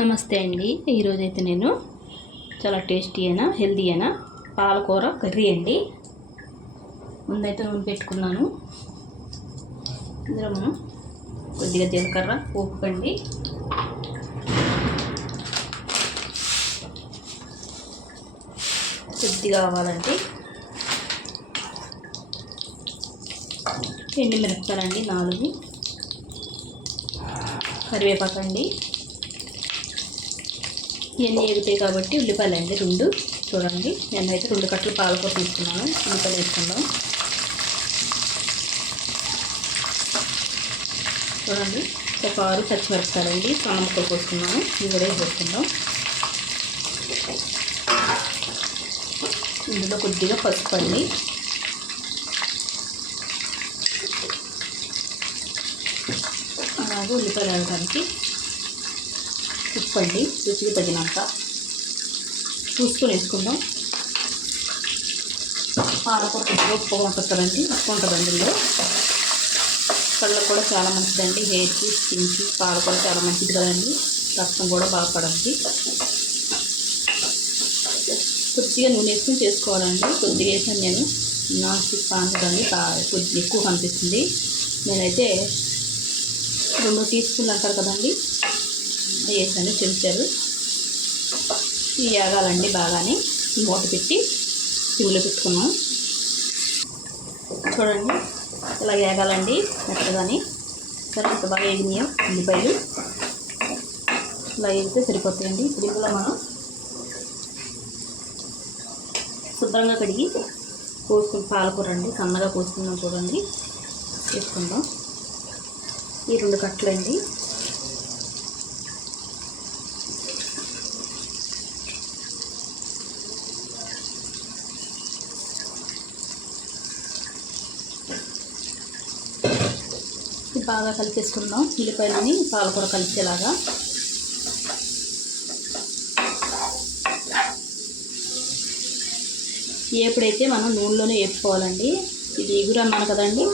నమస్తే అండి. ఈరోజైతే నేను చాలా టేస్టీ అయినా హెల్దీ అయినా పాలకూర కర్రీ అండి. ముందైతే నూనె పెట్టుకున్నాను. ఇందులో మనం కొద్దిగా జీలకర్ర పోపు కండి, కొద్దిగా కావాలండి, ఎండుమిరపకాయలండి 4, కరివేపాకండి, ఇవన్నీ ఎగుతాయి కాబట్టి ఉల్లిపాయలు అండి 2. చూడండి, నేనైతే 2 కట్టలు పాలకూర తీసుకున్నాను. ఉల్లిపాయలు వేసుకుందాం. చూడండి, ఒక 6 పచ్చిమిరపకాయలు అండి సన్న ముక్కలు కోసుకున్నాను. ఇవి కూడా వేసుకుందాం. ఇందులో కొద్దిగా పసుపు అండి, అలాగే ఉల్లిపాయలు వేయడానికి ఉప్పు అండి, రుచికి తగినంత చూసుకొని వేసుకుందాం. పాలకూర కొద్దిగా ఉప్పు ఉంటుంది కదండి, ఉప్పు ఉంటుందండి. ఇందులో కళ్ళకు కూడా చాలా మంచిదండి, హెయిర్కి స్కిన్కి పాలకూర చాలా మంచిది కదండి. రక్తం కూడా బాగా పడుతుంది. కొద్దిగా నూనె వేసుకొని చేసుకోవాలండి. కొద్దిగా వేసాను నేను, నాన్ స్టిక్ పాన్ కదండి, కొద్దిగా ఎక్కువ కనిపిస్తుంది. నేనైతే 2 టీ స్పూన్లు అంటారు కదండి వేసాను, చెంచారు. ఇవి వేగాలండి బాగానే. మూత పెట్టి సిమ్లో పెట్టుకున్నాం. చూడండి, ఇలా వేగాలండి మెత్తగాని. సరే, ఇంత బాగా వేగినాయో ఉల్లిపాయలు ఇలా వేగితే సరిపోతాయండి. ఇప్పుడు ఇందులో మనం శుభ్రంగా కడిగి కోసుకుని పాలకూర అండి సన్నగా కోసుకుందాం. చూడండి, వేసుకుందాం. ఈ 2 కట్టలండి. బాగా కలిపేసుకుందాం. ఉల్లిపాయలని పాలకూర కలిసేలాగా. ఎప్పుడైతే మనం నూనెలోనే వేపుకోవాలండి. ఇది ఎగురు అన్నాను కదండి.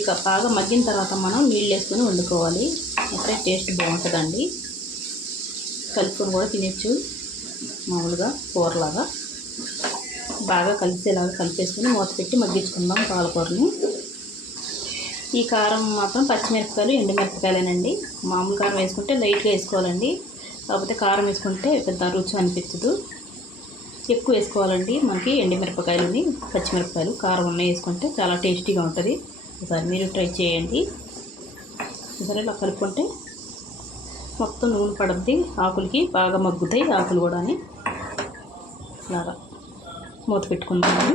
ఇక బాగా మగ్గిన తర్వాత మనం నీళ్ళు వేసుకొని వండుకోవాలి. అప్పుడే టేస్ట్ బాగుంటుందండి. కలుపుకొని కూడా తినచ్చు మామూలుగా కూరలాగా. బాగా కలిసేలాగా కలిపేసుకొని మూత పెట్టి మగ్గించుకుందాం పాలకూరని. ఈ కారం మాత్రం పచ్చిమిరపకాయలు ఎండుమిరపకాయలేనండి. మామూలు కారం వేసుకుంటే లైట్గా వేసుకోవాలండి. కాకపోతే కారం వేసుకుంటే పెద్ద రుచి అనిపించదు. ఎక్కువ వేసుకోవాలండి. మనకి ఎండుమిరపకాయలని పచ్చిమిరపకాయలు కారం ఉన్నాయి వేసుకుంటే చాలా టేస్టీగా ఉంటుంది. ఒకసారి మీరు ట్రై చేయండి. ఒకసారి ఇలా కలుపుకుంటే మొత్తం నూనె పడుద్ది. ఆకులకి బాగా మగ్గుతాయి ఆకులు కూడా. ఇలాగా మూత పెట్టుకుందాము.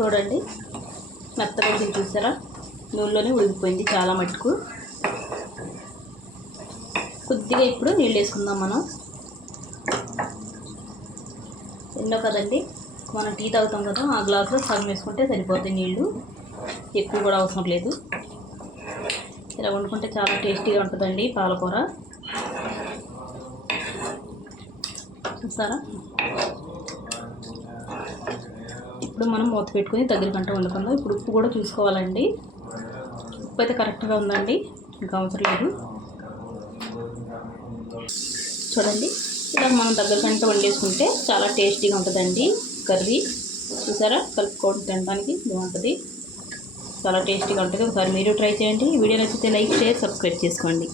చూడండి, మెత్తగా ఉడికి చూసారా, నూనెలోనే ఉడికిపోయింది చాలా మట్టుకు. కొద్దిగా ఇప్పుడు నీళ్ళు వేసుకుందాం. మనం ఎన్నో కదండి, మనం టీ తాగుతాం కదా, ఆ గ్లాసులో సగం వేసుకుంటే సరిపోతాయి నీళ్ళు. ఎక్కువ కూడా అవసరం లేదు. ఇలా వండుకుంటే చాలా టేస్టీగా ఉంటుందండి పాలకూర. చూసారా, ఇప్పుడు మనం మూత పెట్టుకొని దగ్గర గంట వండుకుందాం. ఇప్పుడు ఉప్పు కూడా చూసుకోవాలండి. ఉప్పు అయితే కరెక్ట్గా ఉందండి, ఇంకా అవసరం లేదు. చూడండి, ఇలా మనం దగ్గర గంట వండేసుకుంటే చాలా టేస్టీగా ఉంటుందండి కర్రీ. చూసారా, కలుపుకోవడం తినడానికి బాగుంటుంది, చాలా టేస్టీగా ఉంటుంది. ఒకసారి మీరు ట్రై చేయండి. వీడియో నచ్చితే లైక్, షేర్, సబ్స్క్రైబ్ చేసుకోండి.